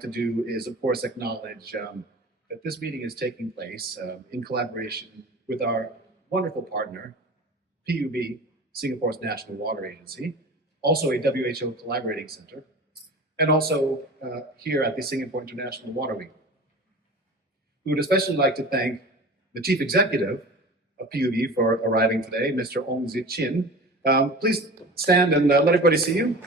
To do is, of course, acknowledge that this meeting is taking place in collaboration with our wonderful partner, PUB, Singapore's National Water Agency, also a WHO collaborating center, and also here at the Singapore International Water Week. We would especially like to thank the Chief Executive of PUB for arriving today, Mr. Ong Zit Chin. Please stand and let everybody see you.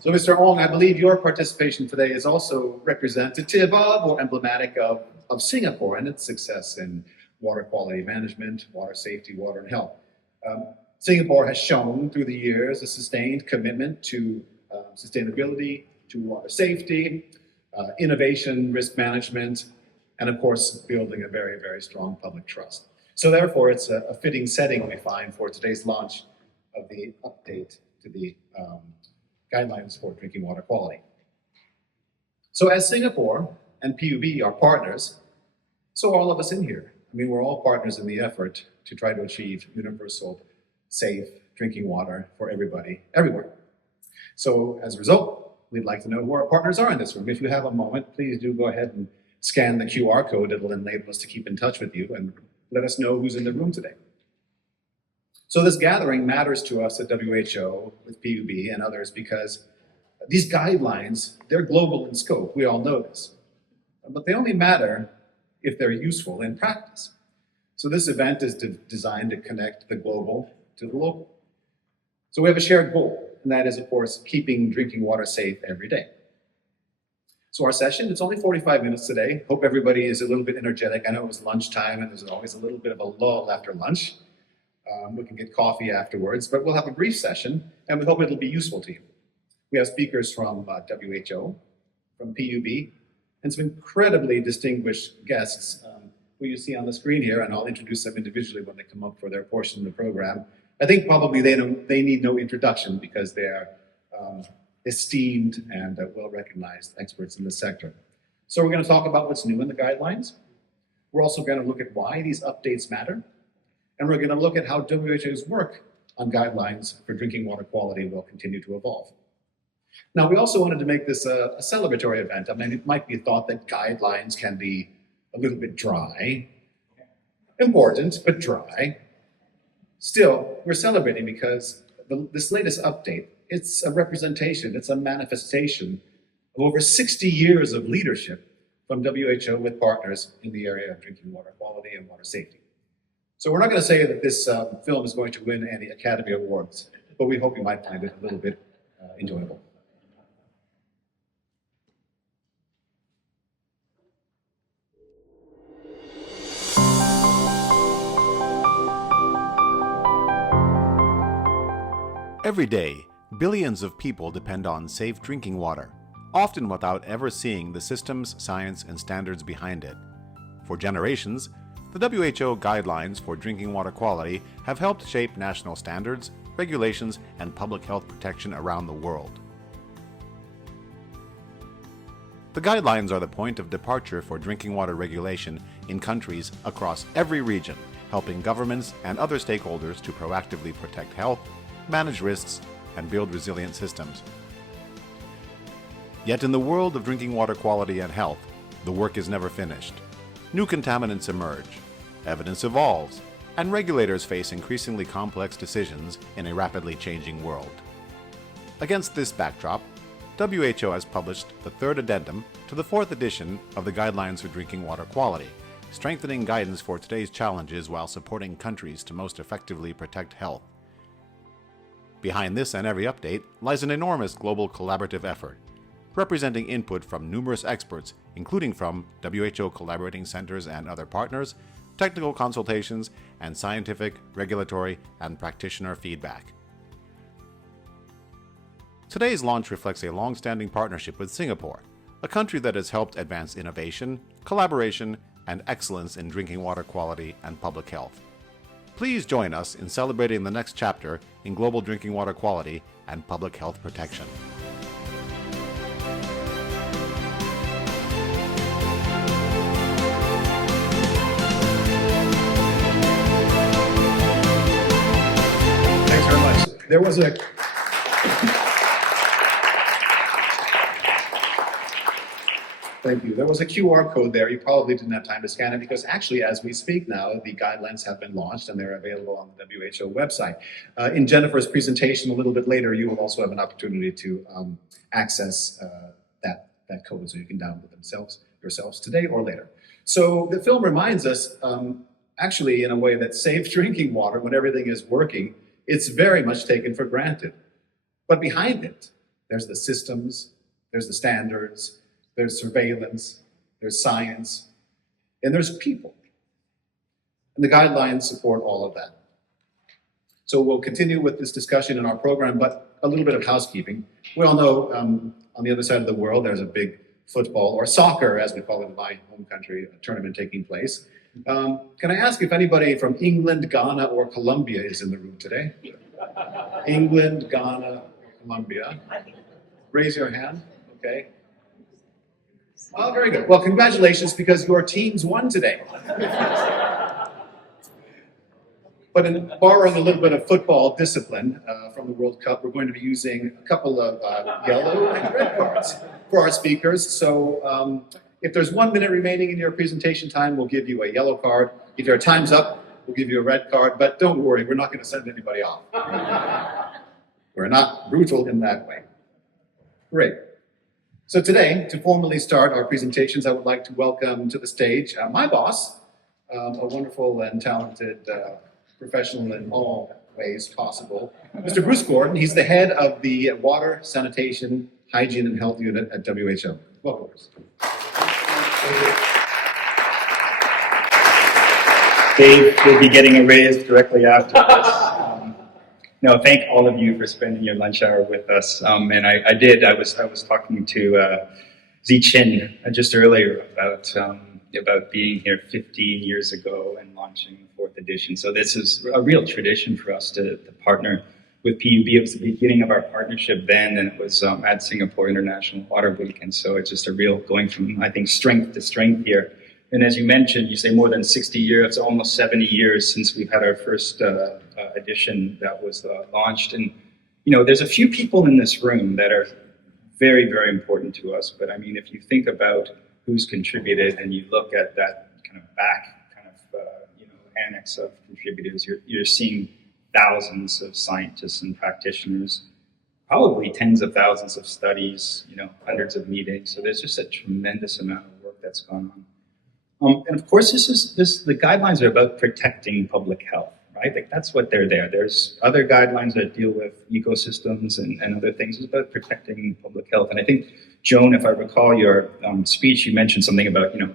So, Mr. Ong, I believe your participation today is also representative of or emblematic of Singapore and its success in water quality management, water safety, water and health. Singapore has shown through the years a sustained commitment to sustainability, to water safety, innovation, risk management, and of course, building a very, very strong public trust. So therefore, it's a fitting setting, we find, for today's launch of the update to the guidelines for drinking water quality. So as Singapore and PUB are partners, so are all of us in here. I mean, we're all partners in the effort to try to achieve universal, safe drinking water for everybody, everywhere. So as a result, we'd like to know who our partners are in this room. If you have a moment, please do go ahead and scan the QR code. It'll enable us to keep in touch with you and let us know who's in the room today. So this gathering matters to us at WHO with PUB and others because these guidelines, they're global in scope. We all know this. But they only matter if they're useful in practice. So this event is designed to connect the global to the local. So we have a shared goal, and that is, of course, keeping drinking water safe every day. So our session, it's only 45 minutes today. Hope everybody is a little bit energetic. I know it was lunchtime, and there's always a little bit of a lull after lunch. We can get coffee afterwards, but we'll have a brief session, and we hope it'll be useful to you. We have speakers from WHO, from PUB, and some incredibly distinguished guests who you see on the screen here, and I'll introduce them individually when they come up for their portion of the program. I think probably they need no introduction because they're esteemed and well-recognized experts in this sector. So we're going to talk about what's new in the guidelines. We're also going to look at why these updates matter. And we're going to look at how WHO's work on guidelines for drinking water quality will continue to evolve. Now, we also wanted to make this a celebratory event. I mean, it might be thought that guidelines can be a little bit dry. Important, but dry. Still, we're celebrating because this latest update, it's a representation, it's a manifestation of over 60 years of leadership from WHO with partners in the area of drinking water quality and water safety. So we're not going to say that this film is going to win any Academy Awards, but we hope you might find it a little bit enjoyable. Every day, billions of people depend on safe drinking water, often without ever seeing the systems, science, and standards behind it. For generations, the WHO guidelines for drinking water quality have helped shape national standards, regulations, and public health protection around the world. The guidelines are the point of departure for drinking water regulation in countries across every region, helping governments and other stakeholders to proactively protect health, manage risks, and build resilient systems. Yet in the world of drinking water quality and health, the work is never finished. New contaminants emerge, evidence evolves, and regulators face increasingly complex decisions in a rapidly changing world. Against this backdrop, WHO has published the third addendum to the fourth edition of the Guidelines for Drinking Water Quality, strengthening guidance for today's challenges while supporting countries to most effectively protect health. Behind this and every update lies an enormous global collaborative effort. representing input from numerous experts, including from WHO collaborating centers and other partners, technical consultations, and scientific, regulatory, and practitioner feedback. Today's launch reflects a long-standing partnership with Singapore, a country that has helped advance innovation, collaboration, and excellence in drinking water quality and public health. Please join us in celebrating the next chapter in global drinking water quality and public health protection. Thanks very much. There was a Thank you. There was a QR code there. You probably didn't have time to scan it because actually, as we speak now, the guidelines have been launched and they're available on the WHO website. In Jennifer's presentation a little bit later, you will also have an opportunity to access that code so you can download yourselves today or later. So the film reminds us, actually, in a way that safe drinking water, when everything is working, it's very much taken for granted. But behind it, there's the systems, there's the standards, there's surveillance, there's science, and there's people. And the guidelines support all of that. So we'll continue with this discussion in our program, but a little bit of housekeeping. We all know on the other side of the world, there's a big football, or soccer, as we call it in my home country, a tournament taking place. Can I ask if anybody from England, Ghana, or Colombia is in the room today? England, Ghana, or Colombia. Raise your hand, okay. Well, very good. Well, congratulations, because your teams won today. But in borrowing a little bit of football discipline from the World Cup, we're going to be using a couple of yellow and red cards for our speakers. So if there's 1 minute remaining in your presentation time, we'll give you a yellow card. If your time's up, we'll give you a red card. But don't worry, we're not going to send anybody off. We're not brutal in that way. Great. So today, to formally start our presentations, I would like to welcome to the stage my boss, a wonderful and talented professional in all ways possible, Mr. Bruce Gordon. He's the head of the Water, Sanitation, Hygiene, and Health Unit at WHO. Welcome, Bruce. Dave will be getting a raise directly after this. No, thank all of you for spending your lunch hour with us. And I was talking to Zichen just earlier about being here 15 years ago and launching the 4th edition. So this is a real tradition for us to partner with PUB. It was the beginning of our partnership then, and it was at Singapore International Water Week. And so it's just a real going from, I think, strength to strength here. And as you mentioned, you say more than 60 years, almost 70 years since we've had our first edition that was launched. And, you know, there's a few people in this room that are very, very important to us. But I mean, if you think about who's contributed and you look at that kind of back annex of contributors, you're seeing thousands of scientists and practitioners, probably tens of thousands of studies, you know, hundreds of meetings. So there's just a tremendous amount of work that's gone on. And of course, the guidelines are about protecting public health, right? Like that's what they're there. There's other guidelines that deal with ecosystems and other things. It's about protecting public health. And I think, Joan, if I recall your speech, you mentioned something about, you know,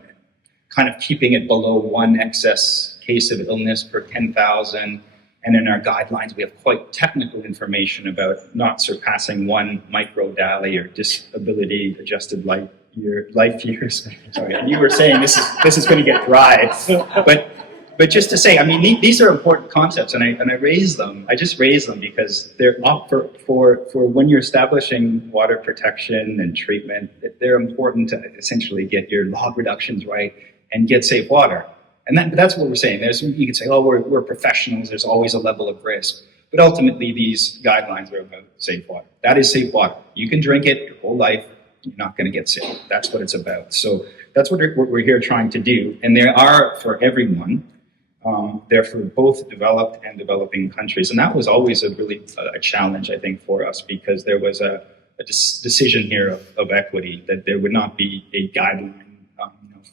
kind of keeping it below 1 excess case of illness per 10,000. And in our guidelines, we have quite technical information about not surpassing 1 microdaly or disability adjusted life years. Sorry, and you were saying this is going to get dry, but just to say, I mean, these are important concepts, and I raise them. I just raise them because they're up for when you're establishing water protection and treatment. They're important to essentially get your log reductions right and get safe water. And that's what we're saying. You could say, oh, we're professionals. There's always a level of risk. But ultimately, these guidelines are about safe water. That is safe water. You can drink it your whole life. You're not going to get sick. That's what it's about. So that's what we're here trying to do. And they are for everyone. They're for both developed and developing countries. And that was always a challenge, I think, for us, because there was a decision here of equity, that there would not be a guideline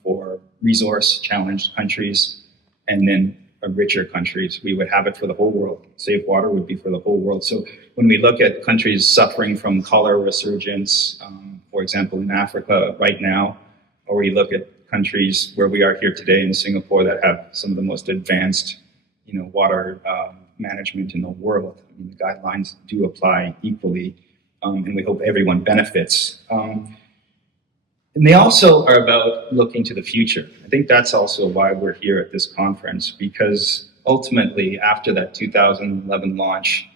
for resource-challenged countries and then richer countries. We would have it for the whole world. Safe water would be for the whole world. So when we look at countries suffering from cholera resurgence, for example, in Africa right now, or we look at countries where we are here today in Singapore that have some of the most advanced, water management in the world. I mean, the guidelines do apply equally, and we hope everyone benefits. And they also are about looking to the future. I think that's also why we're here at this conference, because ultimately, after that 2011 launch,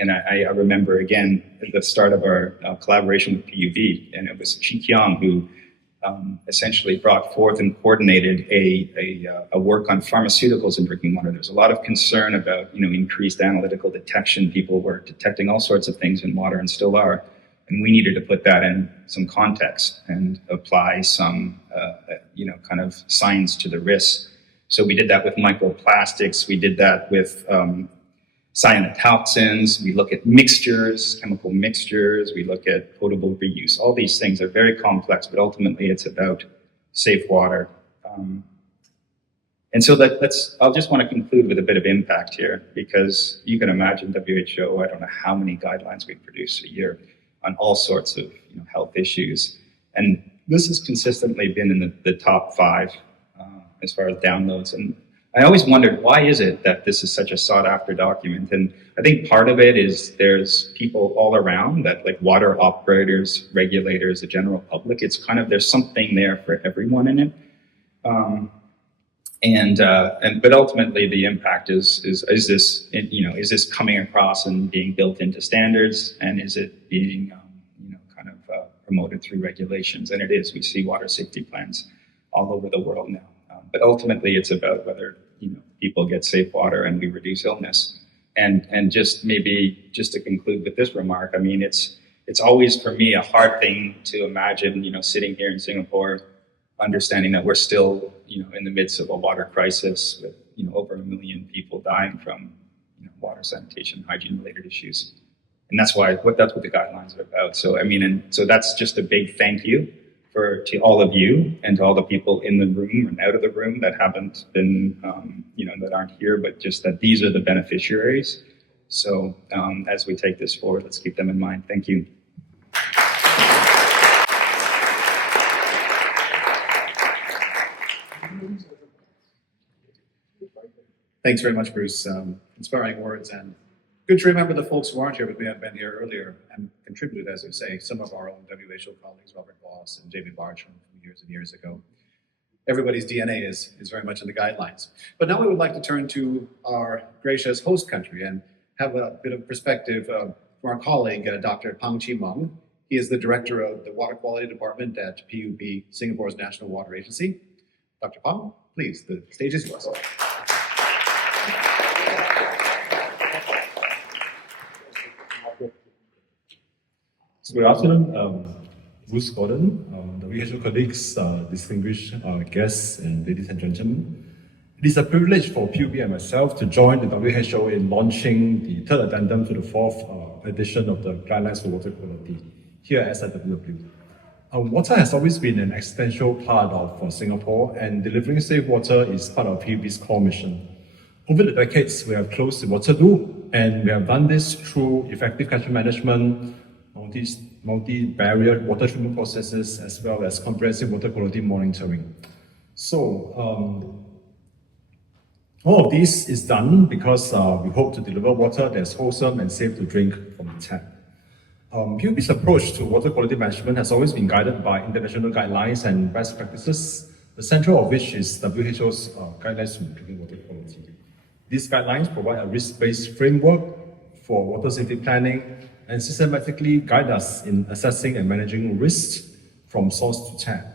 and I remember again at the start of our collaboration with PUB, and it was Gertjan who essentially brought forth and coordinated a work on pharmaceuticals in drinking water. There's a lot of concern about increased analytical detection. People were detecting all sorts of things in water and still are, and we needed to put that in some context and apply some kind of science to the risks. So we did that with microplastics. We did that with cyanotoxins. We look at mixtures, chemical mixtures. We look at potable reuse. All these things are very complex, but ultimately it's about safe water. And so I'll just want to conclude with a bit of impact here, because you can imagine WHO, I don't know how many guidelines we produce a year on all sorts of health issues. And this has consistently been in the top 5 as far as downloads. And I always wondered, why is it that this is such a sought after document? And I think part of it is there's people all around that, like water operators, regulators, the general public. It's kind of, there's something there for everyone in it. But ultimately the impact is this coming across and being built into standards, and is it being promoted through regulations? And it is. We see water safety plans all over the world now. But ultimately, it's about whether people get safe water and we reduce illness. And just to conclude with this remark, I mean, it's always for me a hard thing to imagine, sitting here in Singapore, understanding that we're still, in the midst of a water crisis with over 1 million people dying from water, sanitation, hygiene related issues. And that's what the guidelines are about. So I mean, and so that's just a big thank you to all of you and to all the people in the room and out of the room that haven't been, that aren't here, but just that these are the beneficiaries. So as we take this forward, let's keep them in mind. Thank you. Thanks very much, Bruce. Inspiring words, and good to remember the folks who aren't here, but may have been here earlier and contributed, as you say, some of our own WHO colleagues, Robert Voss and David Bartram from years and years ago. Everybody's DNA is very much in the guidelines. But now we would like to turn to our gracious host country and have a bit of perspective from our colleague, Dr. Pang Chi Mung. He is the director of the Water Quality Department at PUB, Singapore's National Water Agency. Dr. Pang, please, the stage is yours. Good afternoon, Bruce Gordon, the WHO colleagues, distinguished guests, and ladies and gentlemen. It is a privilege for PUB and myself to join the WHO in launching the third addendum to the 4th edition of the Guidelines for Water Quality here at SIWW. Water has always been an essential part of Singapore, and delivering safe water is part of PUB's core mission. Over the decades, we have closed the water loop, and we have done this through effective catchment management, multi-barrier water treatment processes, as well as comprehensive water quality monitoring. So, all of this is done because we hope to deliver water that's wholesome and safe to drink from the tap. PUB's approach to water quality management has always been guided by international guidelines and best practices, the central of which is WHO's Guidelines on Drinking Water Quality. These guidelines provide a risk-based framework for water safety planning and systematically guide us in assessing and managing risks from source to tap.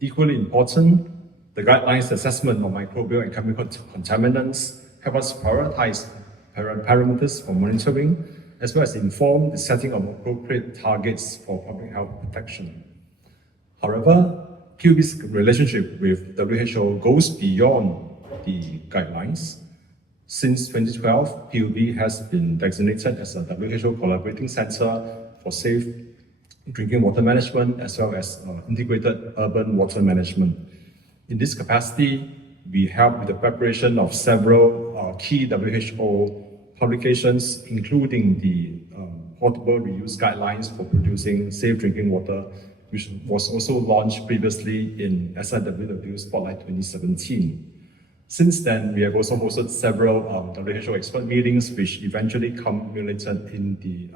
Equally important, the guidelines assessment of microbial and chemical contaminants help us prioritize parameters for monitoring, as well as inform the setting of appropriate targets for public health protection. However, PUB's relationship with WHO goes beyond the guidelines. Since 2012, PUB has been designated as a WHO collaborating center for safe drinking water management, as well as integrated urban water management. In this capacity, we help with the preparation of several key WHO publications, including the portable reuse guidelines for producing safe drinking water which was also launched previously in SIWW Spotlight 2017. Since then, we have also hosted several WHO expert meetings, which eventually culminated in the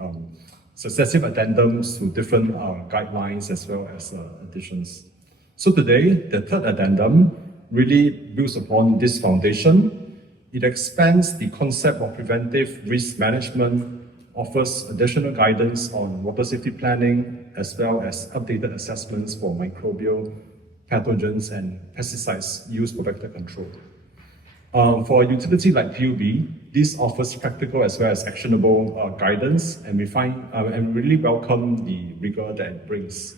successive addendums to different guidelines as well as additions. So today, the third addendum really builds upon this foundation. It expands the concept of preventive risk management, offers additional guidance on water safety planning, as well as updated assessments for microbial pathogens and pesticides used for vector control. For a utility like PUB, this offers practical as well as actionable guidance, and we find and really welcome the rigor that it brings.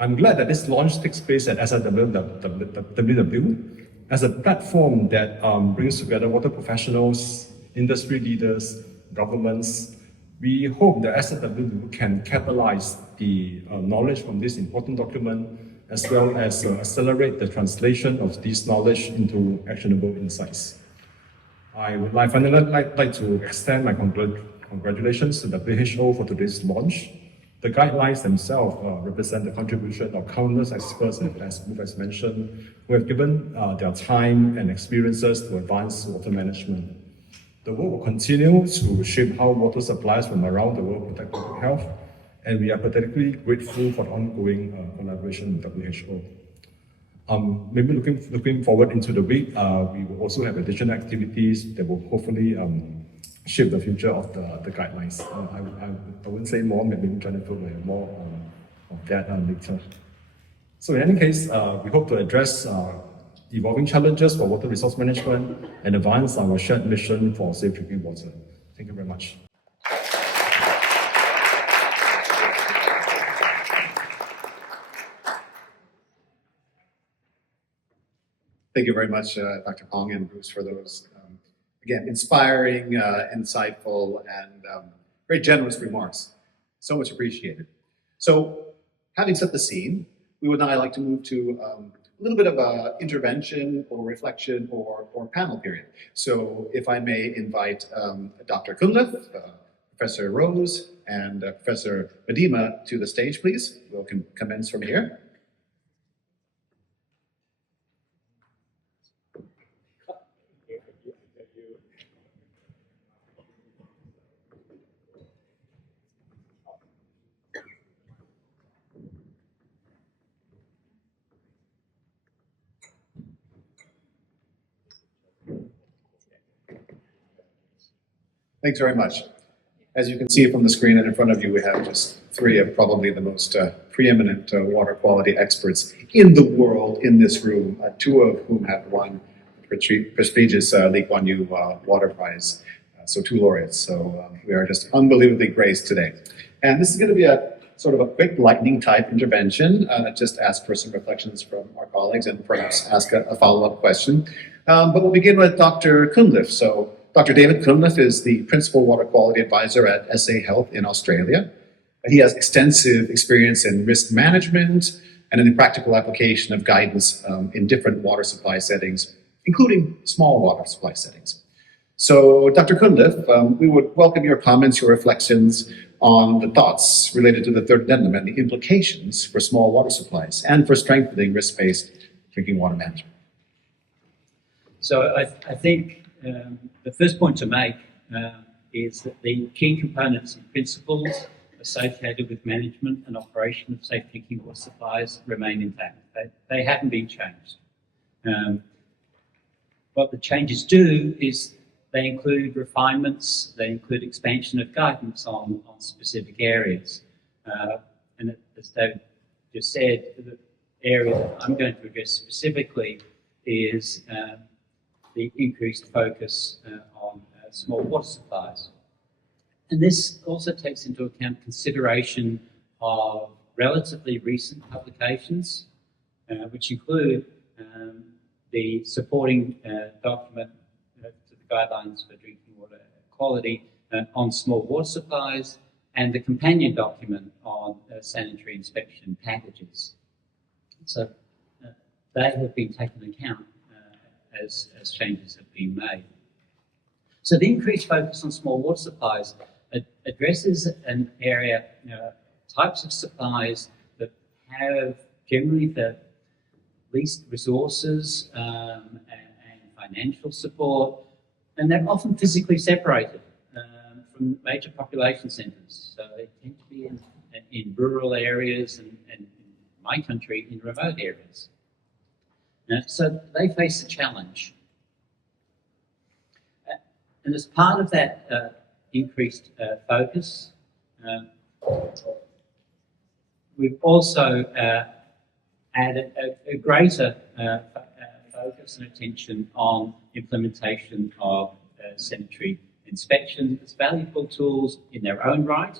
I'm glad that this launch takes place at SIWW as a platform that brings together water professionals, industry leaders, governments. We hope that SIWW can capitalize the knowledge from this important document, as well as accelerate the translation of this knowledge into actionable insights. I would finally like to extend my congratulations to the WHO for today's launch. The guidelines themselves represent the contribution of countless experts, as Prof has mentioned, who have given their time and experiences to advance water management. The work will continue to shape how water suppliers from around the world protect public health, and we are particularly grateful for the ongoing collaboration with WHO. Maybe looking forward into the week, we will also have additional activities that will hopefully shape the future of the guidelines. I wouldn't say more, maybe Jennifer will have more of that later. So in any case, we hope to address evolving challenges for water resource management and advance our shared mission for safe drinking water. Thank you very much. Thank you very much, Dr. Pong and Bruce, for those, again, inspiring, insightful, and very generous remarks. So much appreciated. So, having set the scene, we would now like to move to a little bit of an intervention or reflection or panel period. So, if I may invite Dr. Cunliffe, Professor Rose, and Professor Medema to the stage, please. We'll commence from here. Thanks very much. As you can see from the screen and in front of you, we have just three of probably the most preeminent water quality experts in the world in this room, two of whom have won the prestigious Lee Kuan Yew Water Prize, so two laureates. So we are just unbelievably graced today. And this is going to be a sort of a quick lightning type intervention, just ask for some reflections from our colleagues and perhaps ask a follow-up question. But we'll begin with Dr. Cunliffe. So Dr. David Cunliffe is the Principal Water Quality Advisor at SA Health in Australia. He has extensive experience in risk management and in the practical application of guidance in different water supply settings, including small water supply settings. So, Dr. Cunliffe, we would welcome your comments, your reflections on the thoughts related to the third addendum and the implications for small water supplies and for strengthening risk-based drinking water management. So I think the first point to make is that the key components and principles associated with management and operation of safe drinking water supplies remain intact. They haven't been changed. What the changes do is they include refinements, they include expansion of guidance on specific areas. And as David just said, the area that I'm going to address specifically is the increased focus on small water supplies. And this also takes into account consideration of relatively recent publications, which include the supporting document to the guidelines for drinking water quality on small water supplies and the companion document on sanitary inspection packages. So they have been taken into account as changes have been made. So the increased focus on small water supplies addresses an area, types of supplies that have generally the least resources and financial support, and they're often physically separated from major population centres. So they tend to be in rural areas and in my country, in remote areas. So they face a challenge. And as part of that increased focus, we've also added a greater focus and attention on implementation of sanitary inspection as valuable tools in their own right,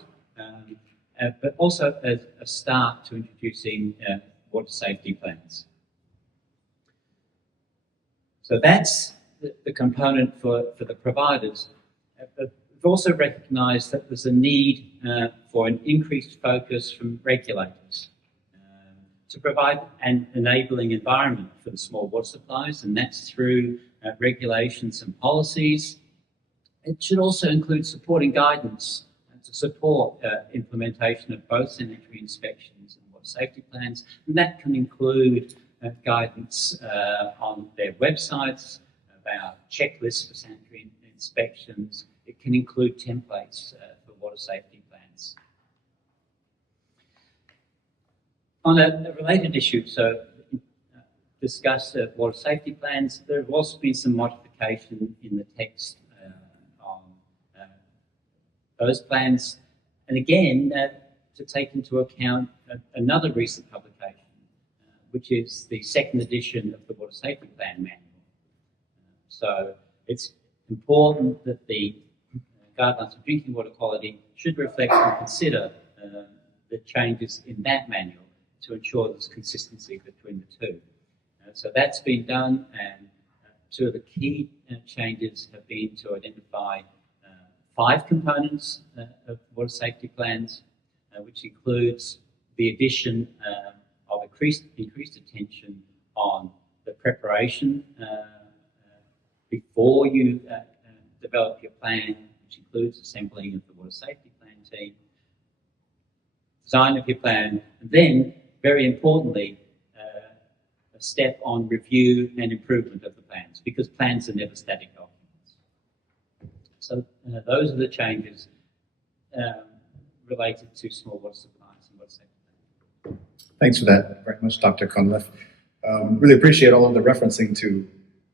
but also as a start to introducing water safety plans. So that's the component for the providers. But we've also recognised that there's a need for an increased focus from regulators to provide an enabling environment for the small water supplies, and that's through regulations and policies. It should also include supporting guidance to support implementation of both sanitary inspections and water safety plans, and that can include guidance on their websites about checklists for sanitary inspections. It can include templates for water safety plans. On a related issue, so discussed water safety plans, there have also been some modification in the text on those plans, and again, to take into account another recent publication, which is the second edition of the Water Safety Plan Manual. So it's important that the guidelines for drinking water quality should reflect and consider the changes in that manual to ensure there's consistency between the two. So that's been done, and two of the key changes have been to identify 5 components of water safety plans, which includes the addition of increased attention on the preparation before you develop your plan, which includes assembling of the water safety plan team, design of your plan, and then, very importantly, a step on review and improvement of the plans, because plans are never static documents. So those are the changes related to small water supplies and water safety plans. Thanks for that very much, Dr. Cunliffe. Really appreciate all of the referencing to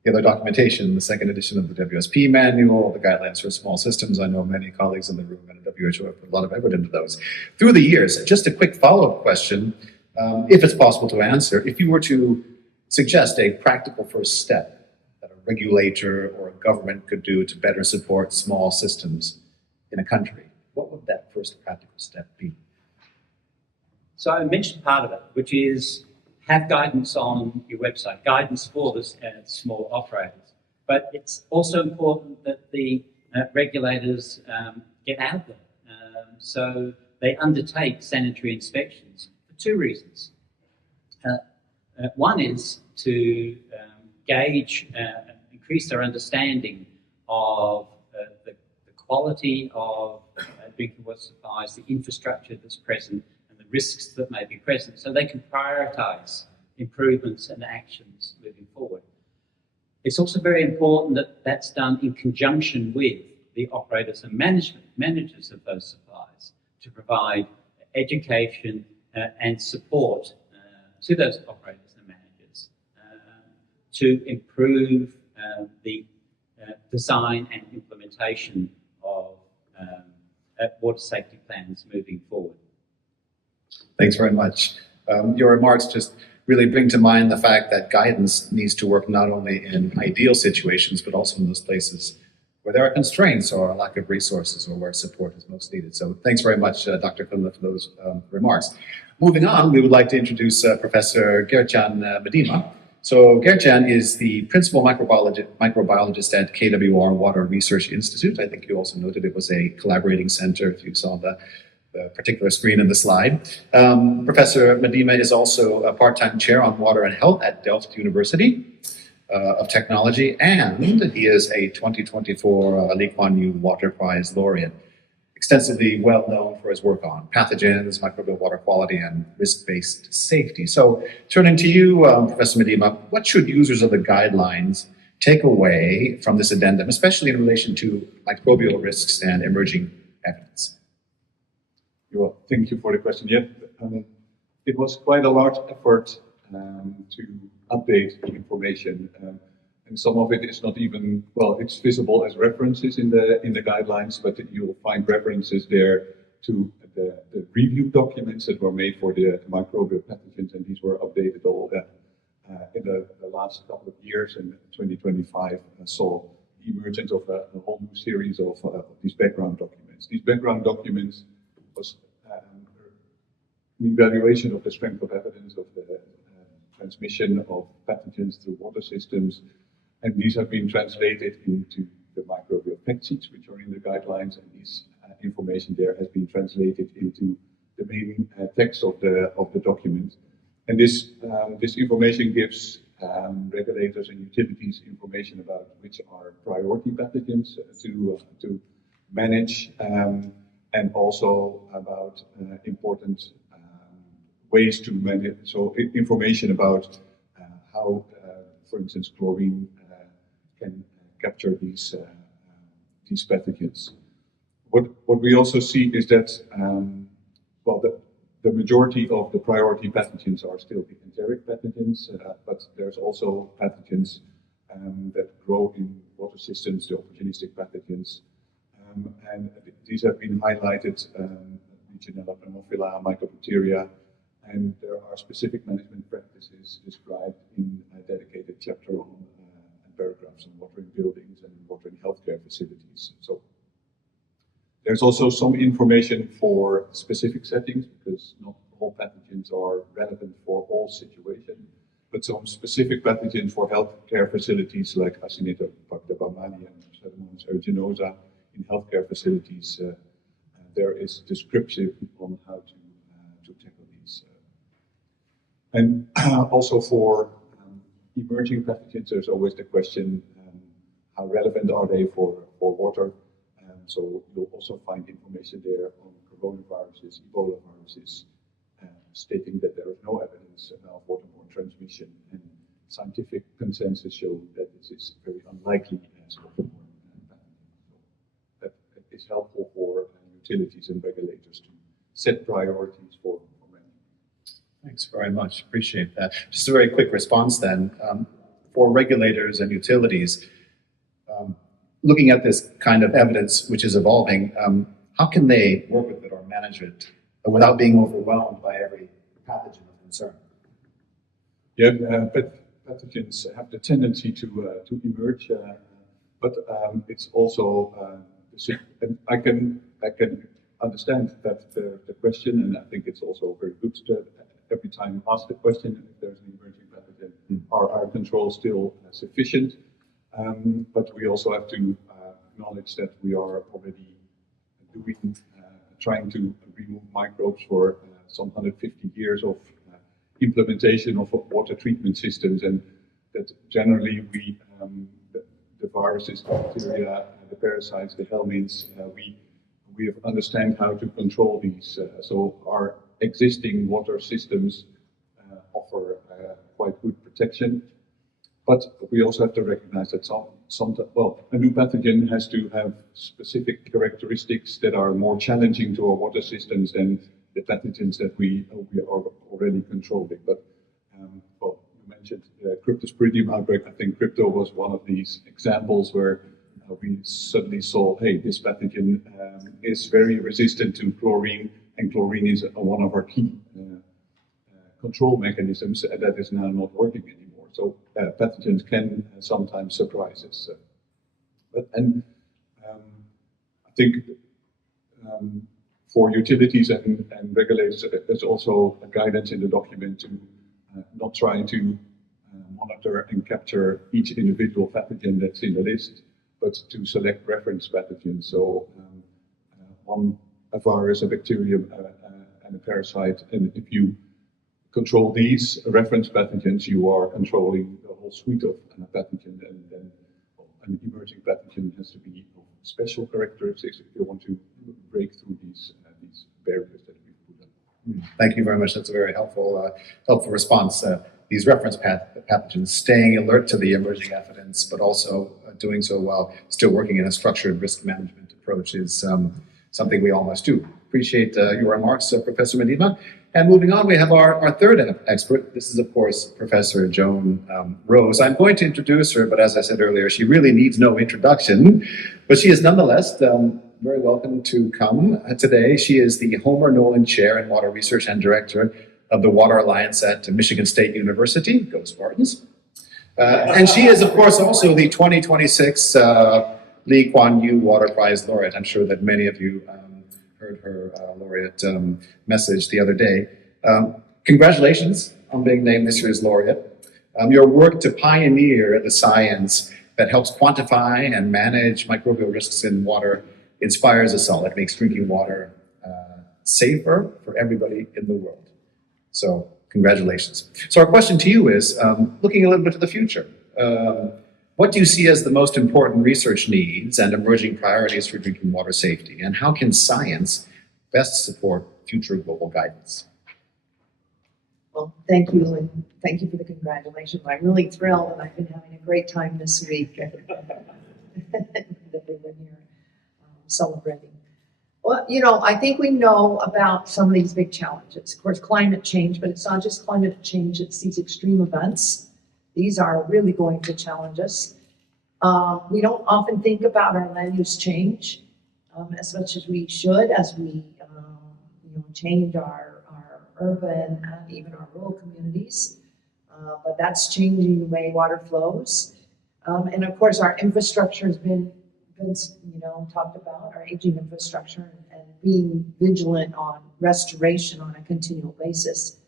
the other documentation, the second edition of the WSP manual, the guidelines for small systems. I know many colleagues in the room and at WHO have put a lot of effort into those. Through the years, just a quick follow-up question, if it's possible to answer, if you were to suggest a practical first step that a regulator or a government could do to better support small systems in a country, what would that first practical step be? So I mentioned part of it, which is have guidance on your website, guidance for the small operators. But it's also important that the regulators get out there. So they undertake sanitary inspections for 2 reasons. One is to gauge, increase their understanding of the quality of drinking water supplies, the infrastructure that's present, risks that may be present, so they can prioritise improvements and actions moving forward. It's also very important that that's done in conjunction with the operators and managers of those supplies to provide education and support to those operators and managers to improve the design and implementation of water safety plans moving forward. Thanks very much. Your remarks just really bring to mind the fact that guidance needs to work not only in ideal situations, but also in those places where there are constraints or a lack of resources or where support is most needed. So thanks very much, Dr. Cunliffe, for those remarks. Moving on, we would like to introduce Professor Gertjan Medema. So Gertjan is the principal microbiologist at KWR Water Research Institute. I think you also noted it was a collaborating center if you saw the particular screen in the slide. Professor Medema is also a part-time chair on water and health at Delft University of Technology, and he is a 2024 Lee Kuan Yew Water Prize laureate. extensively well known for his work on pathogens, microbial water quality, and risk-based safety. So turning to you, Professor Medema, what should users of the guidelines take away from this addendum, especially in relation to microbial risks and emerging evidence? Well, thank you for the question. Yeah, it was quite a large effort to update the information, and some of it is not even, well, it's visible as references in the guidelines, but you'll find references there to the review documents that were made for the microbial pathogens, and these were updated all in the last couple of years. And 2025 saw the emergence of a whole new series of these background documents. These background documents was an evaluation of the strength of evidence of the transmission of pathogens through water systems, and these have been translated into the microbial fact sheets, which are in the guidelines, and this information there has been translated into the main text of the document. And this information gives regulators and utilities information about which are priority pathogens to manage, and also about important ways to manage. So information about how, for instance, chlorine can capture these pathogens. What we also see is that well, the majority of the priority pathogens are still the enteric pathogens, but there's also pathogens that grow in water systems, the opportunistic pathogens, and these have been highlighted: Legionella pneumophila, mycobacteria, and there are specific management practices described in a dedicated chapter on paragraphs on water in buildings and water in healthcare facilities. So there's also some information for specific settings, because not all pathogens are relevant for all situations, but some specific pathogens for healthcare facilities like Acinetobacter baumannii and Pseudomonas aeruginosa in healthcare facilities. There is descriptive on how to tackle these. And also for emerging pathogens, there's always the question, how relevant are they for water? So you'll also find information there on coronaviruses, Ebola viruses, stating that there is no evidence of waterborne transmission, and scientific consensus show that this is very unlikely as waterborne pathogen. So that is helpful for utilities and regulators to set priorities for management. Thanks very much. Appreciate that. Just a very quick response then. For regulators and utilities, looking at this kind of evidence which is evolving, how can they work with it or manage it without being overwhelmed by every pathogen of concern? Yeah, pathogens have the tendency to emerge, but it's also and I can understand that the question, and I think it's also very good to every time ask the question if there's an emerging pathogen, are our controls still sufficient? But we also have to acknowledge that we are already trying to remove microbes for some 150 years of implementation of water treatment systems, and that generally the viruses, the bacteria, the parasites, the helminths, we understand how to control these. So our existing water systems offer quite good protection. But we also have to recognize that a new pathogen has to have specific characteristics that are more challenging to our water systems than the pathogens that we are already controlling. But you mentioned the Cryptosporidium outbreak. I think crypto was one of these examples where we suddenly saw, hey, this pathogen is very resistant to chlorine, and chlorine is one of our key control mechanisms that is now not working anymore. So pathogens can sometimes surprise us. I think for utilities and regulators, there's also a guidance in the document to not trying to monitor and capture each individual pathogen that's in the list, but to select reference pathogens. So a virus, a bacterium, and a parasite, and if you control these reference pathogens, you are controlling the whole suite of pathogen, and then an emerging pathogen has to be of special characteristics if you want to break through these barriers that we've put up. Thank you very much. That's a very helpful response. These reference pathogens, staying alert to the emerging evidence, but also doing so while still working in a structured risk management approach is something we all must do. Appreciate your remarks, Professor Medema. And moving on, we have our third expert. This is, of course, Professor Joan Rose. I'm going to introduce her, but as I said earlier, she really needs no introduction. But she is nonetheless very welcome to come today. She is the Homer Nolan Chair in Water Research and Director of the Water Alliance at Michigan State University. Go Spartans. And she is, of course, also the 2026 Lee Kuan Yew Water Prize laureate. I'm sure that many of you heard her laureate message the other day. Congratulations on being named this year's laureate. Your work to pioneer the science that helps quantify and manage microbial risks in water inspires us all. It makes drinking water safer for everybody in the world. So congratulations. So our question to you is, looking a little bit to the future, what do you see as the most important research needs and emerging priorities for drinking water safety? And how can science best support future global guidance? Well, thank you, and thank you for the congratulations. I'm really thrilled, and I've been having a great time this week that we've been here celebrating. Well, you know, I think we know about some of these big challenges. Of course, climate change, but it's not just climate change, it's these extreme events. These are really going to challenge us. We don't often think about our land use change as much as we should, as we change our urban and even our rural communities. But that's changing the way water flows. And of course, our infrastructure has been talked about, our aging infrastructure, and being vigilant on restoration on a continual basis.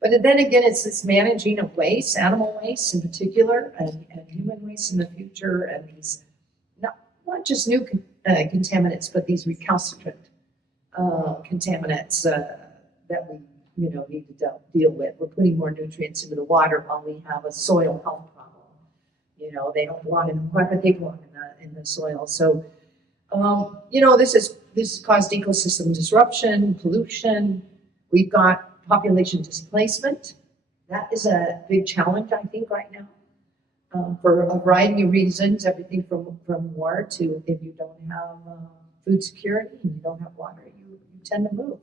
But then again, it's this managing of waste, animal waste in particular, and human waste in the future, and these not just new contaminants, but these recalcitrant contaminants that we need to deal with. We're putting more nutrients into the water while we have a soil health problem. They don't belong in the water; they belong in the soil. So, this has caused ecosystem disruption, pollution. We've got population displacement. That is a big challenge, I think, right now, for a variety of reasons, everything from war to if you don't have food security and you don't have water, you tend to move.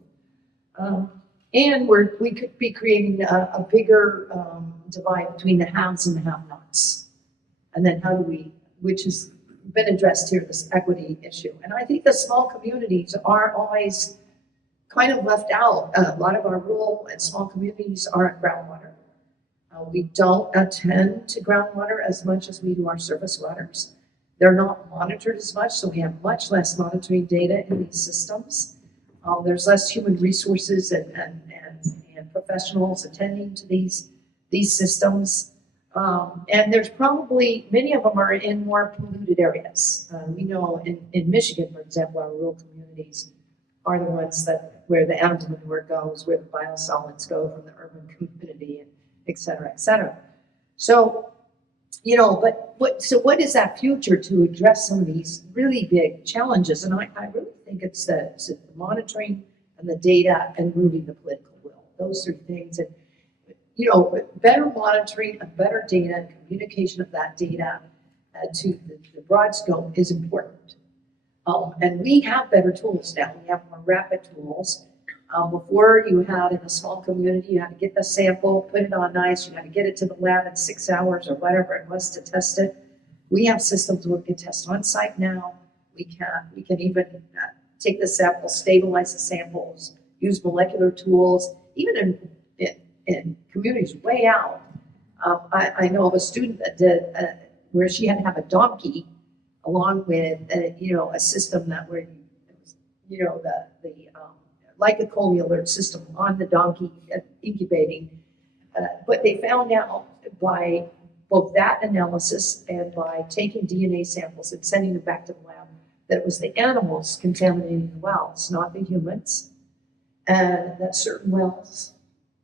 And we could be creating a bigger divide between the haves and the have-nots. And then which has been addressed here, this equity issue. And I think the small communities are always kind of left out. A lot of our rural and small communities aren't groundwater. We don't attend to groundwater as much as we do our surface waters. They're not monitored as much, so we have much less monitoring data in these systems. There's less human resources and professionals attending to these systems. And there's probably, many of them are in more polluted areas. We know in Michigan, for example, our rural communities are the ones where the animal manure goes, where the biosolids go from the urban community, and et cetera, et cetera. So, what is that future to address some of these really big challenges? And I really think it's the monitoring and the data and moving the political will. Those three things. And, better monitoring and better data and communication of that data to the broad scope is important. And we have better tools now. We have more rapid tools. Before, you had in a small community, you had to get the sample, put it on ice, you had to get it to the lab in 6 hours or whatever it was to test it. We have systems where we can test on site now. We can even take the sample, stabilize the samples, use molecular tools, even in communities way out. I know of a student that did where she had to have a donkey along with a system that where like a coli alert system on the donkey incubating. But they found out by both that analysis and by taking DNA samples and sending them back to the lab that it was the animals contaminating the wells, not the humans. And that certain wells,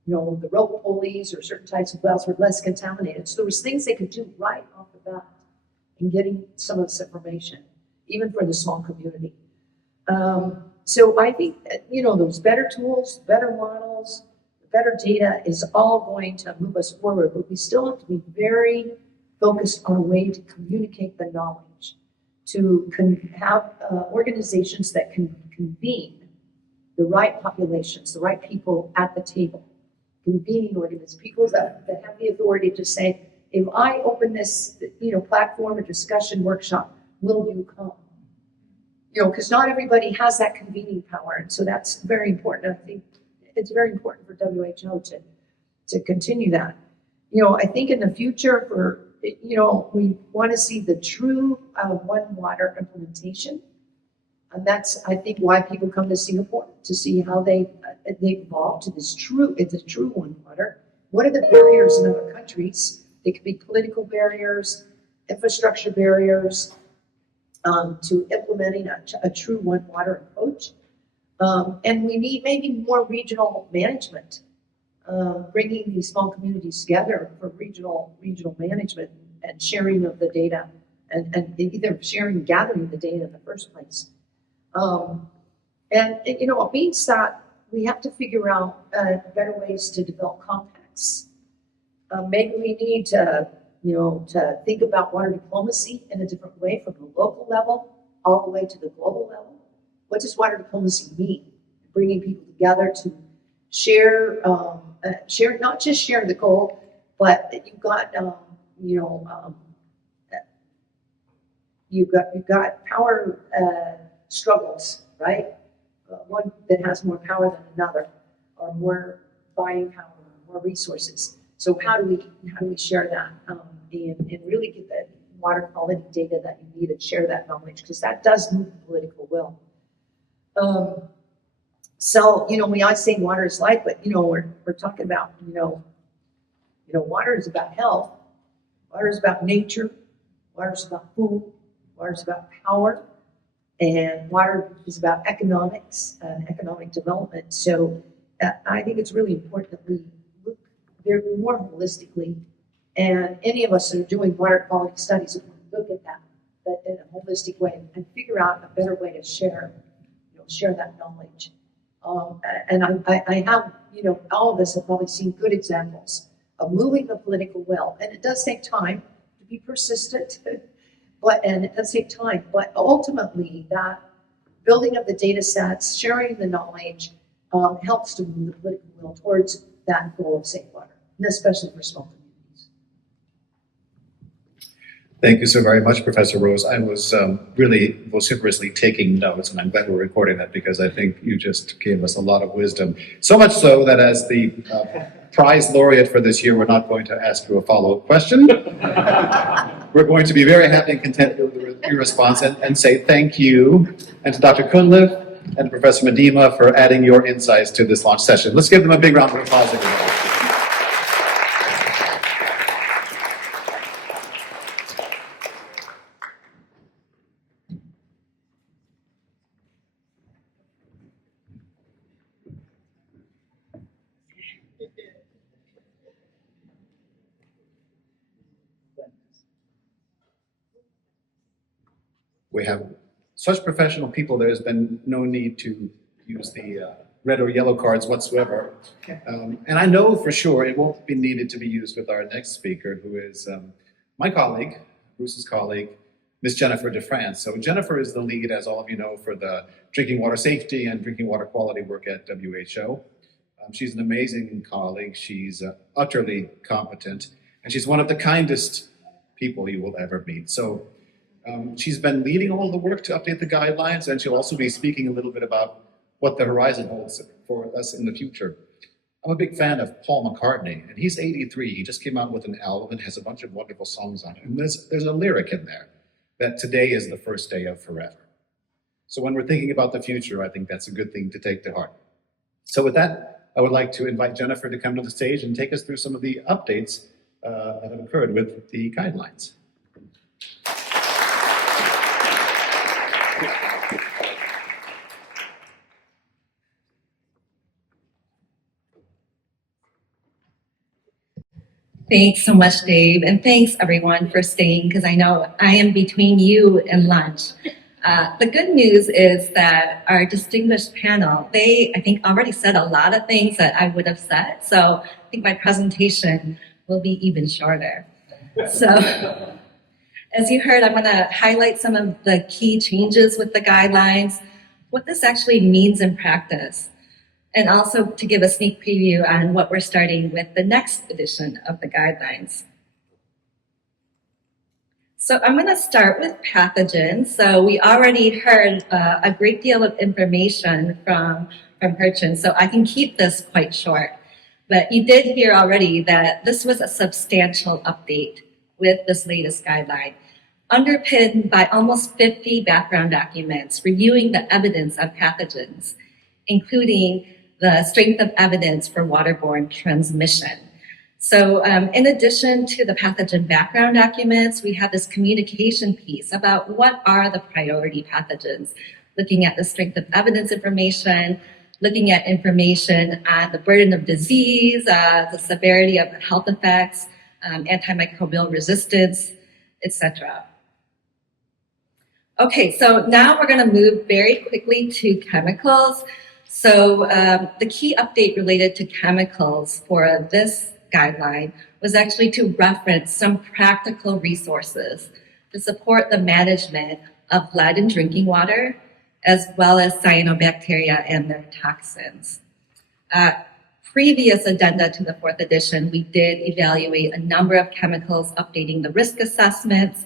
the rope pulleys or certain types of wells were less contaminated. So there was things they could do right off the bat in getting some of this information, even for the small community. So I think, those better tools, better models, better data is all going to move us forward, but we still have to be very focused on a way to communicate the knowledge, to have organizations that can convene the right populations, the right people at the table, convening organizations, people that have the authority to say, if I open this, platform or discussion workshop, will you come? Because not everybody has that convening power, and so that's very important. I think it's very important for WHO to continue that. I think in the future, we want to see the true One Water implementation. And that's, I think, why people come to Singapore, to see how they evolved to it's a true One Water. What are the barriers in other countries? They could be political barriers, infrastructure barriers, to implementing a true One Water approach. And we need maybe more regional management, bringing these small communities together for regional management and sharing of the data, and either gathering the data in the first place. It means that we have to figure out better ways to develop compacts. Maybe we need to think about water diplomacy in a different way, from the local level all the way to the global level. What does water diplomacy mean? Bringing people together to share, not just share the goal, but you've got power struggles, right? One that has more power than another, or more buying power, more resources. So how do we share that and really get that water quality data that you need and share that knowledge, because that does move the political will. So we always say water is life, but we're talking about water is about health, water is about nature, water is about food, water is about power, and water is about economics and economic development. So I think it's really important that we look very more holistically, and any of us that are doing water quality studies look at that in a holistic way and figure out a better way to share that knowledge. And I have, all of us have probably seen good examples of moving the political will, and it does take time to be persistent, and it does take time, but ultimately that building of the data sets, sharing the knowledge, helps to move the political will towards that goal of safe water, and especially for small communities. Thank you so very much, Professor Rose. I was really vociferously taking notes, and I'm glad we're recording that, because I think you just gave us a lot of wisdom. So much so that as the prize laureate for this year, we're not going to ask you a follow-up question. We're going to be very happy and content with your response and say thank you, and to Dr. Cunliffe and Professor Medema for adding your insights to this launch session. Let's give them a big round of applause, everybody. We have such professional people, there's been no need to use the red or yellow cards whatsoever. And I know for sure it won't be needed to be used with our next speaker, who is my colleague, Bruce's colleague, Ms. Jennifer DeFrance. So Jennifer is the lead, as all of you know, for the drinking water safety and drinking water quality work at WHO. She's an amazing colleague. She's utterly competent, and she's one of the kindest people you will ever meet. So she's been leading all the work to update the guidelines, and she'll also be speaking a little bit about what the horizon holds for us in the future. I'm a big fan of Paul McCartney, and he's 83. He just came out with an album and has a bunch of wonderful songs on it. And there's a lyric in there that today is the first day of forever. So when we're thinking about the future, I think that's a good thing to take to heart. So with that, I would like to invite Jennifer to come to the stage and take us through some of the updates that have occurred with the guidelines. Thanks so much, Dave, and thanks everyone for staying, because I know I am between you and lunch. The good news is that our distinguished panel, they, I think, already said a lot of things that I would have said. So I think my presentation will be even shorter. So as you heard, I'm going to highlight some of the key changes with the guidelines, what this actually means in practice, and also to give a sneak preview on what we're starting with the next edition of the guidelines. So I'm going to start with pathogens. So we already heard a great deal of information from Gertjan, so I can keep this quite short. But you did hear already that this was a substantial update with this latest guideline, underpinned by almost 50 background documents reviewing the evidence of pathogens, including the strength of evidence for waterborne transmission. So in addition to the pathogen background documents, we have this communication piece about what are the priority pathogens, looking at the strength of evidence information, looking at information on the burden of disease, the severity of health effects, antimicrobial resistance, etc. Okay, so now we're going to move very quickly to chemicals. So the key update related to chemicals for this guideline was actually to reference some practical resources to support the management of lead in drinking water, as well as cyanobacteria and their toxins. Previous addenda to the 4th edition, we did evaluate a number of chemicals, updating the risk assessments,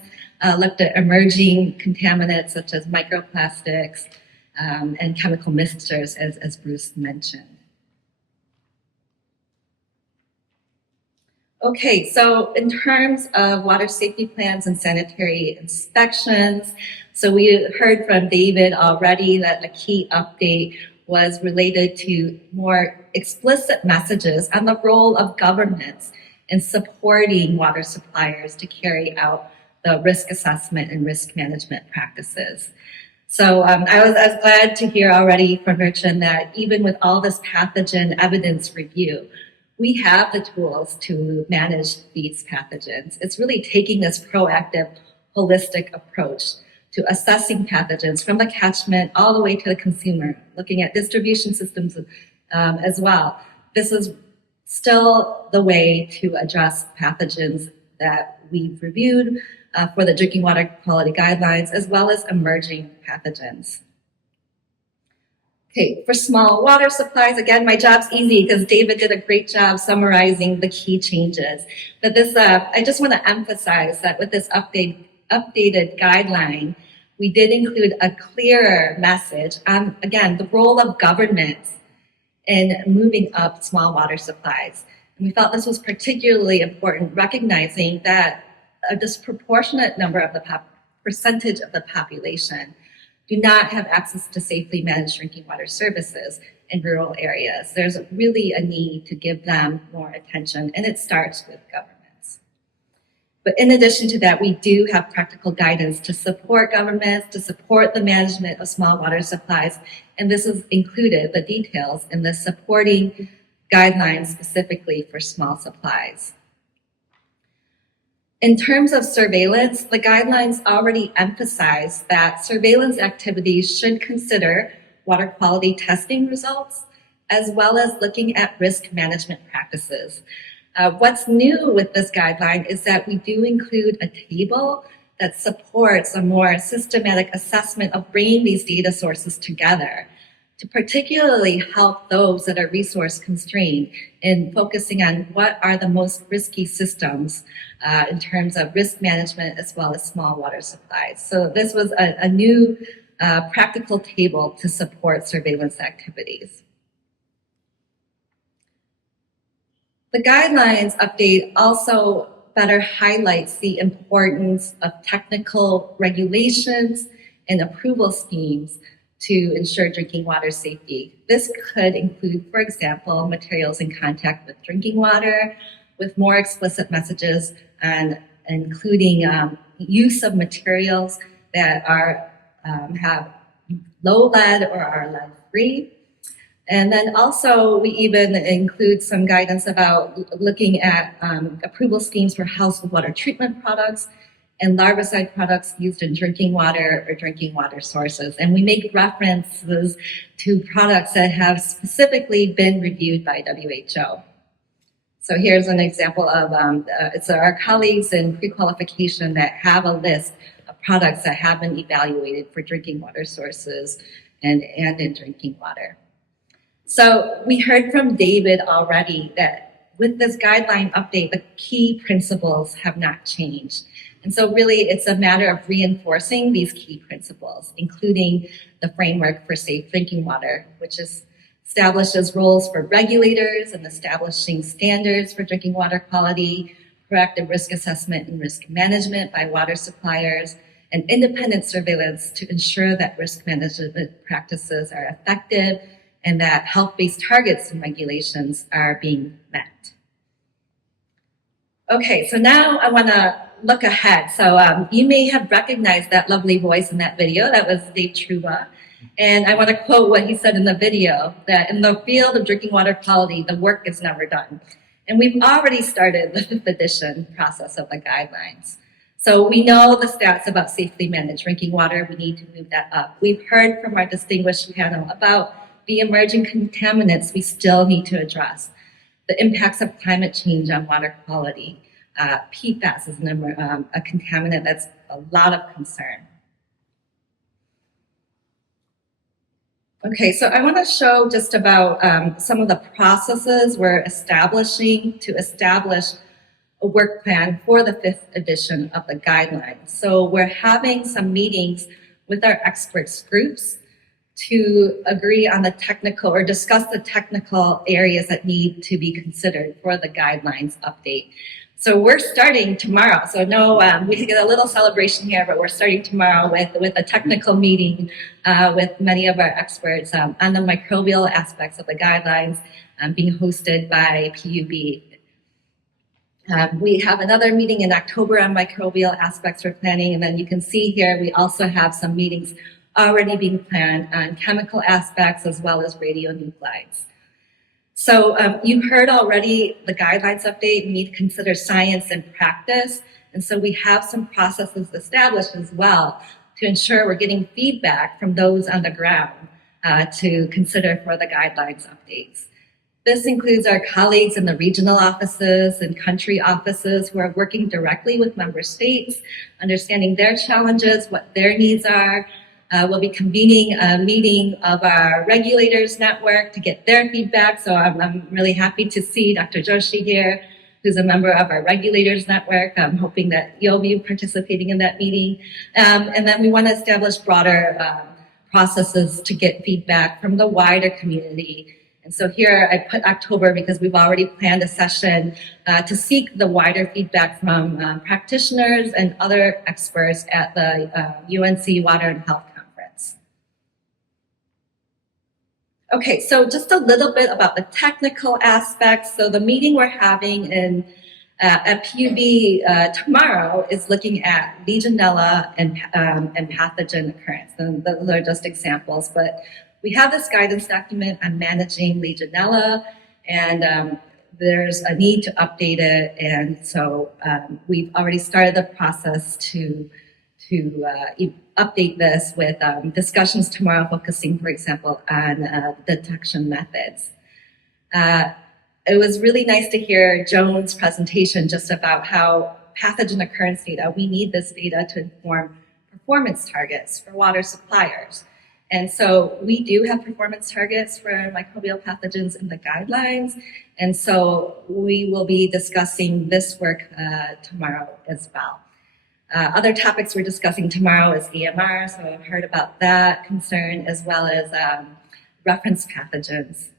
looked at emerging contaminants such as microplastics and chemical mixtures, as Bruce mentioned. Okay, so in terms of water safety plans and sanitary inspections, so we heard from David already that a key update was related to more explicit messages on the role of governments in supporting water suppliers to carry out the risk assessment and risk management practices. So I was glad to hear already from Gertjan that even with all this pathogen evidence review, we have the tools to manage these pathogens. It's really taking this proactive, holistic approach to assessing pathogens from the catchment all the way to the consumer, looking at distribution systems as well. This is still the way to address pathogens that we've reviewed for the drinking water quality guidelines, as well as emerging pathogens. Okay, for small water supplies, again, my job's easy because David did a great job summarizing the key changes. But this, I just want to emphasize that with this updated guideline, we did include a clearer message on, again, the role of governments in moving up small water supplies. And we felt this was particularly important, recognizing that a disproportionate number of the percentage of the population do not have access to safely managed drinking water services in rural areas. There's really a need to give them more attention, and it starts with governments. But in addition to that, we do have practical guidance to support governments, to support the management of small water supplies, and this is included, the details, in the supporting guidelines specifically for small supplies. In terms of surveillance, the guidelines already emphasize that surveillance activities should consider water quality testing results, as well as looking at risk management practices. What's new with this guideline is that we do include a table that supports a more systematic assessment of bringing these data sources together to particularly help those that are resource constrained in focusing on what are the most risky systems in terms of risk management as well as small water supplies. So this was a new practical table to support surveillance activities. The guidelines update also better highlights the importance of technical regulations and approval schemes to ensure drinking water safety. This could include, for example, materials in contact with drinking water, with more explicit messages and including use of materials that are have low lead or are lead-free. And then also we even include some guidance about looking at approval schemes for household water treatment products and larvicide products used in drinking water or drinking water sources. And we make references to products that have specifically been reviewed by WHO. So here's an example of, it's our colleagues in pre-qualification that have a list of products that have been evaluated for drinking water sources and in drinking water. So we heard from David already that with this guideline update, the key principles have not changed. And so really it's a matter of reinforcing these key principles, including the framework for safe drinking water, which establishes roles for regulators and establishing standards for drinking water quality, proactive risk assessment and risk management by water suppliers, and independent surveillance to ensure that risk management practices are effective and that health-based targets and regulations are being met. Okay, so now I want to look ahead. So you may have recognized that lovely voice in that video. That was Dave Truba. And I want to quote what he said in the video, that in the field of drinking water quality, the work is never done. And we've already started the 5th edition process of the guidelines. So we know the stats about safely managed drinking water. We need to move that up. We've heard from our distinguished panel about the emerging contaminants we still need to address, the impacts of climate change on water quality. PFAS is a contaminant that's a lot of concern. Okay, so I want to show just about some of the processes we're establishing to establish a work plan for the 5th edition of the guidelines. So we're having some meetings with our experts groups to agree on the technical or discuss the technical areas that need to be considered for the guidelines update. So we're starting tomorrow. So no, we get a little celebration here, but we're starting tomorrow with a technical meeting with many of our experts on the microbial aspects of the guidelines being hosted by PUB. We have another meeting in October on microbial aspects for planning, and then you can see here we also have some meetings already being planned on chemical aspects as well as radionuclides. So you heard already the guidelines update. We need to consider science and practice. And so we have some processes established as well to ensure we're getting feedback from those on the ground to consider for the guidelines updates. This includes our colleagues in the regional offices and country offices who are working directly with member states, understanding their challenges, what their needs are. We'll be convening a meeting of our regulators network to get their feedback. So I'm really happy to see Dr. Joshi here, who's a member of our regulators network. I'm hoping that you'll be participating in that meeting. And then we want to establish broader processes to get feedback from the wider community. And so here I put October because we've already planned a session to seek the wider feedback from practitioners and other experts at the UNC Water and Health Conference. Okay, so just a little bit about the technical aspects. So the meeting we're having at PUB tomorrow is looking at Legionella and pathogen occurrence. And those are just examples, but we have this guidance document on managing Legionella, and there's a need to update it. And so we've already started the process to update this with discussions tomorrow focusing, for example, on detection methods. It was really nice to hear Joan's presentation just about how pathogen occurrence data, we need this data to inform performance targets for water suppliers. And so we do have performance targets for microbial pathogens in the guidelines. And so we will be discussing this work tomorrow as well. Other topics we're discussing tomorrow is EMR. So I've heard about that concern as well as reference pathogens.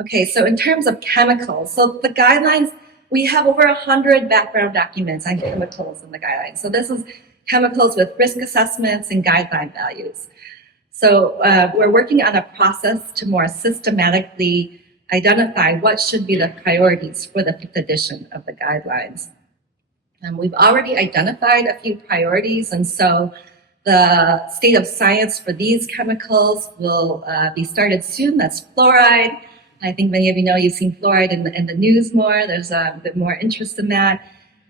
Okay, so in terms of chemicals, so the guidelines, we have over 100 background documents on chemicals in the guidelines. So this is chemicals with risk assessments and guideline values. So we're working on a process to more systematically identify what should be the priorities for the 5th edition of the guidelines. We've already identified a few priorities, and so the state of science for these chemicals will be started soon. That's fluoride. I think many of you know you've seen fluoride in the news more. There's a bit more interest in that.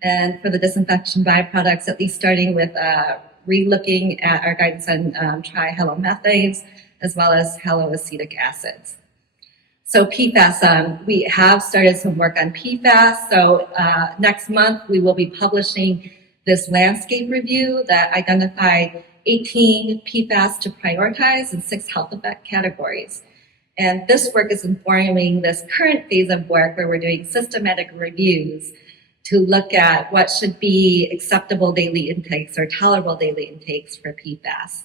And for the disinfection byproducts, at least starting with re-looking at our guidance on trihalomethanes as well as haloacetic acids. So PFAS, we have started some work on PFAS. So next month we will be publishing this landscape review that identified 18 PFAS to prioritize in 6 health effect categories. And this work is informing this current phase of work where we're doing systematic reviews to look at what should be acceptable daily intakes or tolerable daily intakes for PFAS.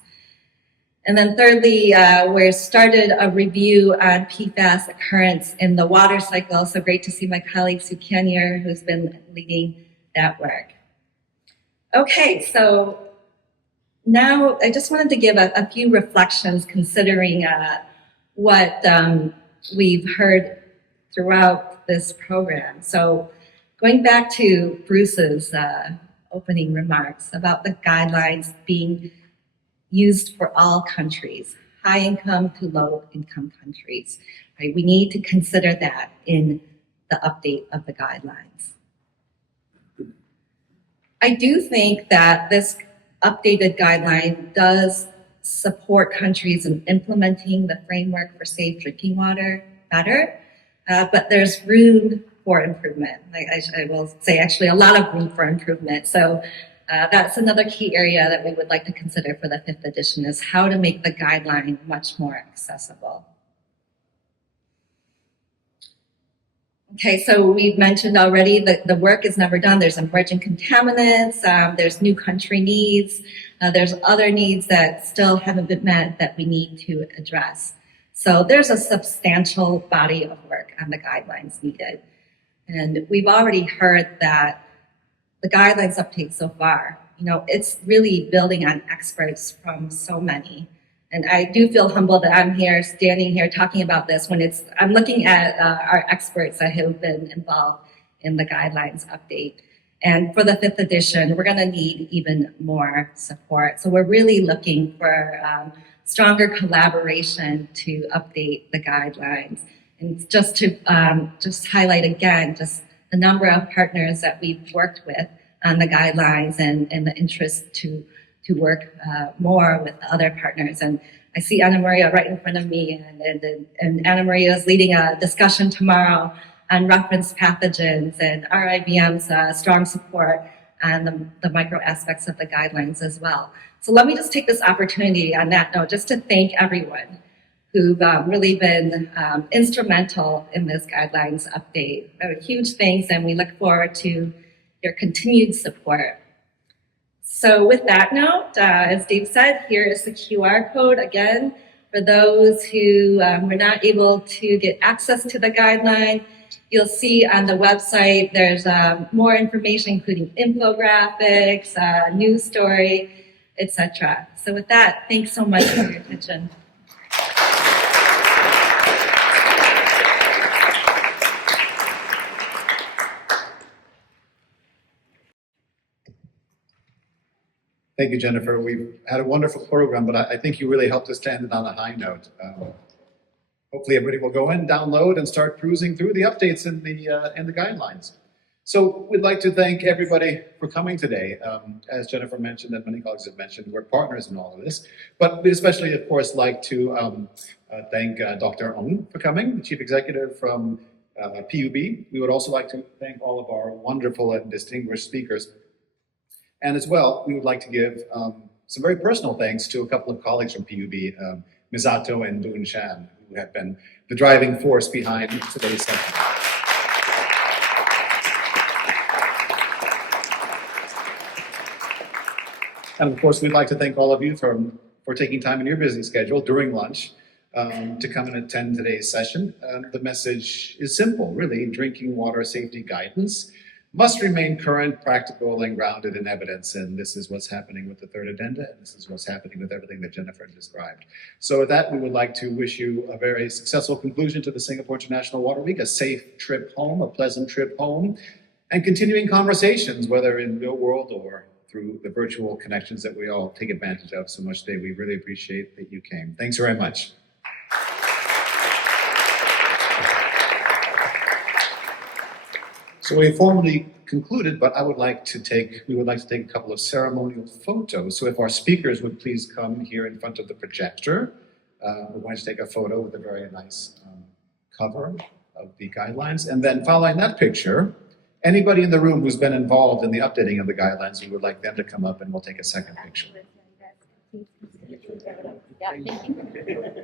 And then thirdly, we started a review on PFAS occurrence in the water cycle. So great to see my colleague Sue Kenyer, who's been leading that work. Okay, so now I just wanted to give a few reflections considering what we've heard throughout this program. So going back to Bruce's opening remarks about the guidelines being used for all countries, high income to low income countries, right? We need to consider that in the update of the guidelines. I do think that this updated guideline does support countries in implementing the framework for safe drinking water better, but there's room for improvement. I will say actually a lot of room for improvement. So that's another key area that we would like to consider for the 5th edition is how to make the guideline much more accessible. Okay, so we've mentioned already that the work is never done. There's emerging contaminants, there's new country needs, there's other needs that still haven't been met that we need to address. So there's a substantial body of work on the guidelines needed. And we've already heard that the guidelines update so far, it's really building on experts from so many. And I do feel humbled that I'm here, standing here talking about this when I'm looking at our experts that have been involved in the guidelines update. And for the 5th edition, we're gonna need even more support. So we're really looking for stronger collaboration to update the guidelines. And just to highlight again, just the number of partners that we've worked with on the guidelines and the interest to work more with other partners. And I see Anna Maria right in front of me, and Anna Maria is leading a discussion tomorrow on reference pathogens and RIBM's strong support and the micro aspects of the guidelines as well. So let me just take this opportunity on that note just to thank everyone who've really been instrumental in this guidelines update. Huge thanks, and we look forward to your continued support. So with that note, as Dave said, here is the QR code again for those who were not able to get access to the guideline. You'll see on the website there's more information, including infographics, news story, etc. So with that, thanks so much for your attention. Thank you, Jennifer. We've had a wonderful program, but I think you really helped us to end it on a high note. Hopefully everybody will go in, download, and start cruising through the updates in the guidelines. So we'd like to thank everybody for coming today. As Jennifer mentioned, and many colleagues have mentioned, we're partners in all of this. But we'd especially, of course, like to thank Dr. Ong for coming, the Chief Executive from PUB. We would also like to thank all of our wonderful and distinguished speakers. And as well, we would like to give some very personal thanks to a couple of colleagues from PUB, Misato and Dun Shan, who have been the driving force behind today's session. And of course, we'd like to thank all of you for taking time in your busy schedule during lunch to come and attend today's session. The message is simple, really. Drinking water safety guidance must remain current, practical, and grounded in evidence. And this is what's happening with the third addenda, and this is what's happening with everything that Jennifer described. So with that, we would like to wish you a very successful conclusion to the Singapore International Water Week, a safe trip home, a pleasant trip home, and continuing conversations, whether in real world or through the virtual connections that we all take advantage of so much today. We really appreciate that you came. Thanks very much. So we formally concluded, but we would like to take a couple of ceremonial photos. So if our speakers would please come here in front of the projector, we're going to take a photo with a very nice cover of the guidelines. And then following that picture, anybody in the room who's been involved in the updating of the guidelines, we would like them to come up and we'll take a second picture. Yeah, thank you.